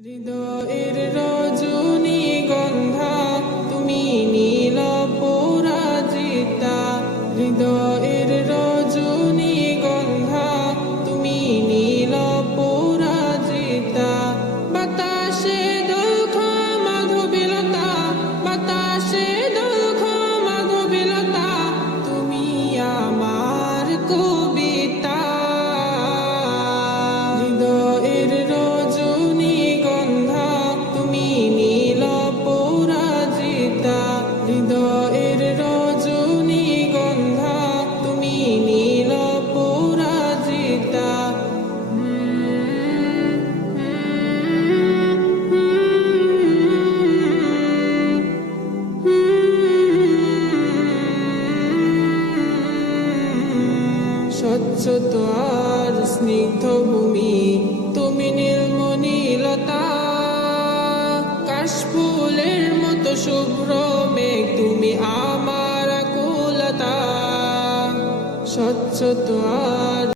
হৃদয়ের রজনীগন্ধা তুমি নীল পরাজিতা। হৃদয়ের রজনীগন্ধা তুমি নীল পরাজিতা। বাতাসে দোলখা মাধবীলতা, বাতাসে দোলখা মাধবীলতা, তুমি আমার কবিতা। হৃদয়ের রজনীগন্ধা তুমি নীল পরাজিতা। হৃদয়ের রজনীগন্ধা তুমি নীল পরাজিতা। স্বচ্ছ আর স্নিগ্ধ ভূমি তুমি নীলমণিলতা। কাশফুলের মতো শুভ্র মেঘ তুমি আমার আকুলতা। স্বচ্ছ আর